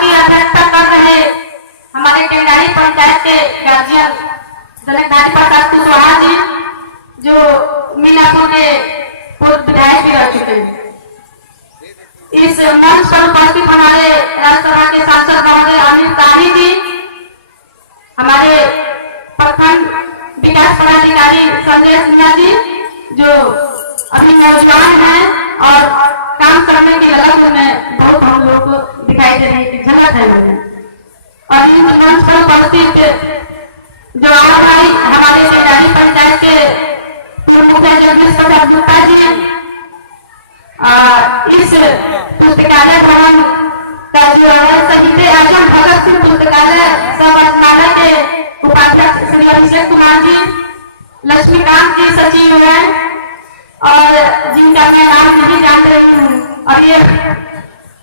की अध्यक्षता कर रहे हमारे टेंगारी पंचायत के गार्जियन जनकधारी प्रसाद कुशवाहा जी, जो मीनापुर के पूर्व विधायक भी रह चुके हैं। इस मंच पर उपस्थित हमारे राज्यसभा के सांसद महोदय अमित शाही जी, हमारे प्रखंड विकास पदाधिकारी संजय सिन्हा जी, जो अभी नौजवान हैं और काम करने की लगन में बहुत हम लोग को दिखाई दे रही है, झलक है और इन मंच पर उपस्थित जो आज भाई हमारे टेंगारी पंचायत के पूर्व मुखिया जगदीश प्रसाद गुप्ता जी, इस पुस्तकालय भवन का जो है शहीद आजम भगत सिंह पुस्तकालय संवर्धनालय के उपाध्यक्ष श्री अभिषेक कुमार जी, लक्ष्मीकांत जी सचिव हैं और जिनका मैं नाम नहीं जान रही हूँ, और ये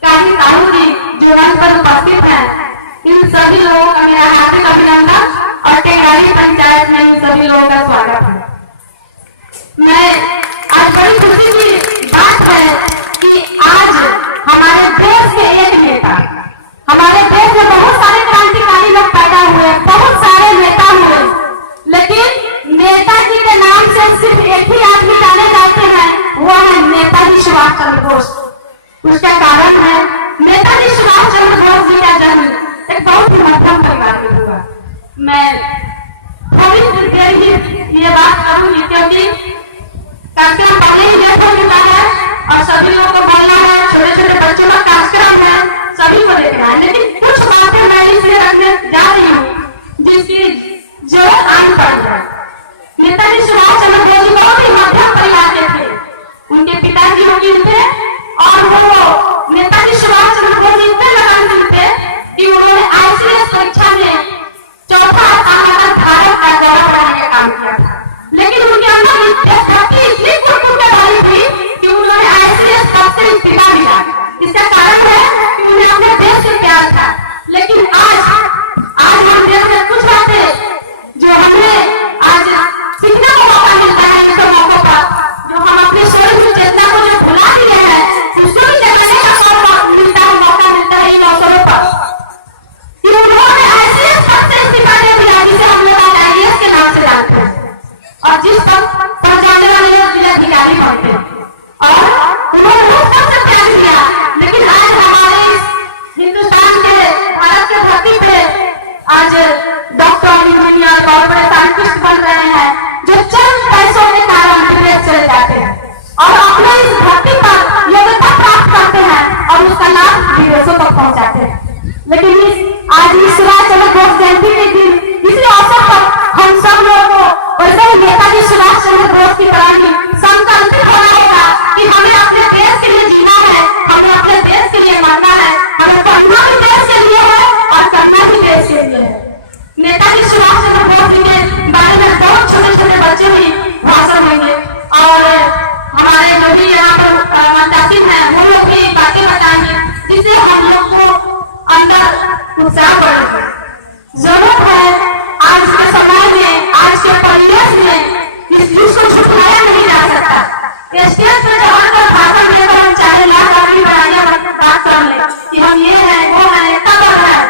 काफी तारू जी जो मंच पर उपस्थित हैं, इन सभी लोगों का मेरा हार्दिक अभिनंदन और टेंगारी पंचायत में इन सभी लोगों का स्वागत है। मैं आज बड़ी खुशी की बात है कि आज हमारे देश के एक नेता, हमारे देश में बहुत सारे क्रांतिकारी लोग पैदा हुए, बहुत सारे नेता हुए, लेकिन नेताजी के नाम से सिर्फ एक ही आदमी जाने जाते हैं, वो है नेताजी सुभाष चंद्र बोस। उसका कारण है नेताजी सुभाष चंद्र बोस जी का जन्म एक बहुत ही मध्यम परिवार में हुआ। मैं थोड़ी देर ही ये बात करूंगी क्योंकि कार्यक्रम पहले ही डेट हो चुका है और सभी लोगों को बोलना है, छोटे छोटे बच्चों का कार्यक्रम है, सभी को देखना है, लेकिन कुछ बातें मैं इसलिए रखने जा रही हूँ जिसकी जरूरत आनी पड़ जाए। नेताजी सुभाष चंद्र बोस जी बहुत ही मध्यम परिवार के थे, उनके पिताजी वकील थे और वो नेताजी सुभाष चंद्र बोस जी इतने लगनशील थे कि उन्होंने ICS परीक्षा में चौथा स्थान भारत का गौरव बढ़ाने का काम किया था, लेकिन उनके अंदर देशभक्ति इतनी कुटकुटे वाली थी कि उन्होंने ICS पद से इस्तीफा दिया। इसका कारण है कि उन्हें अपने देश से प्यार था। लेकिन आज हम देश में कुछ बातें जो हमें आज सीखने का मौका मिलता है, ऐसे मौकों पर जो हम अपनी स्वयं चेतना को जो भुला दिए हैं, उसको भी जगाने का मौका मिलता है इन अवसरों पर कि उन्होंने ICS पद से इस्तीफा दे दिया, जिसे हम लोग IAS के नाम से जानते हैं और जिस पर जाने वाले लोग जिलाधिकारी बनते हैं, और उन्होंने उस पद से त्याग दिया। लेकिन आज हमारे इस हिंदुस्तान के भारत के धरती पे आज डॉक्टर, इंजीनियर, बहुत बड़े साइंटिस्ट बन रहे हैं जो चंद पैसों के कारण विदेश चले जाते हैं और अपने इस धरती पर योग्यता प्राप्त करते हैं और उसका लाभ विदेशों तक पहुंचाते हैं। लेकिन आज इस सुभाष चंद्र बोस जयंती के दिन इसी अवसर पर हम सब लोगों को वैसे ही नेताजी सुभाष चंद्र बोस की तरह ही संकल्पित होना होगा कि हमें अपने देश के लिए जीना है, हमें अपने देश के लिए मरना है, हमें पढ़ना भी देश के लिए है और करना भी देश के लिए है। नेताजी सुभाष चंद्र बोस जी के बारे में बहुत छोटे छोटे बच्चे भी भाषण देंगे और हमारे जो भी यहाँ पर मंचासीन है वो लोग भी बातें बताएंगे, जिससे हम लोग को अंदर उत्साह बढ़ेगा। जरूरत है आज के समय में, आज के परिवेश में इस चीज को छुपाया नहीं जा सकता। स्टेज पे चढ़कर भाषण देकर हम चाहे लाख आदमी बढ़ाइए बात कर ले कि हम ये है वो है, एकता कर रहा है,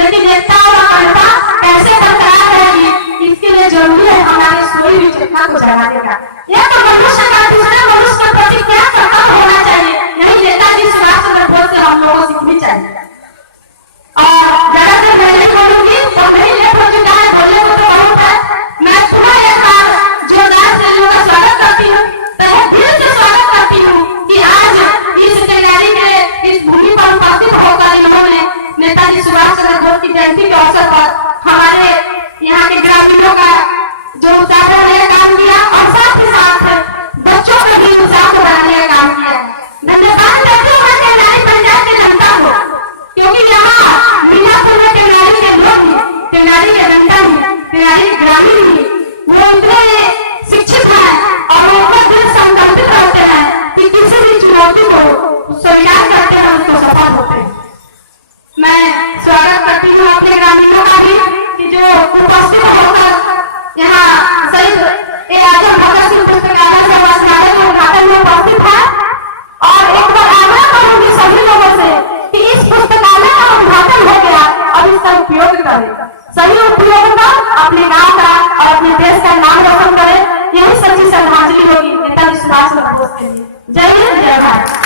लेकिन एकता और अखंडता कैसे बरकरार रहेगी, इसके लिए जरूरी है हमारे सोई हुई चेतना को जगाने का। यह तो मनुष्य का दूसरे मनुष्य के प्रति क्या कर्तव्य होना चाहिए, यही नेताजी सुभाष चंद्र बोस से हम लोगों को सीखनी चाहिए। और ज्यादा देर मैं नहीं बोलूंगी, तो नहीं लेट हो चुका है, बोलने को तो बहुत है। मैं पुनः एक बार जोरदार से लोगों का स्वागत करती हूँ, तहे दिल से स्वागत करती हूँ कि आज इस टेंगारी के इस भूमि पर उपस्थित होकर इन्होंने नेताजी सुभाष चंद्र बोस की जयंती के अवसर पर हमारे यहाँ के ग्रामीणों का जो उत्साह बढ़ाने का काम किया और साथ ही साथ बच्चों का भी उत्साह बढ़ाने का काम किया। धन्यवाद देती हूँ टेंगारी पंचायत के जनता को, क्योंकि यहाँ मीनापुर में टेंगारी के लोग हैं, टेंगारी के जनता है, टेंगारी के ग्रामीण ही, वो इतने शिक्षित हैं और वो अपना दिल संकल्पित रहते हैं कि किसी भी चुनौती को स्वीकार करते हैं, उसको सफल होते हैं। मैं स्वागत करती हूँ अपने ग्रामीणों का भी कि जो उपस्थित होकर यहाँ शहीद आजम भगत सिंह पुस्तकालय संवर्धनालय का उद्घाटन सही उपयोग होगा, अपने गांव का और अपने देश का नाम रोशन करे। यही सच्ची श्रद्धांजलि होगी नेताजी सुभाष चंद्र बोस के लिए। जय हिंद, जय भारत।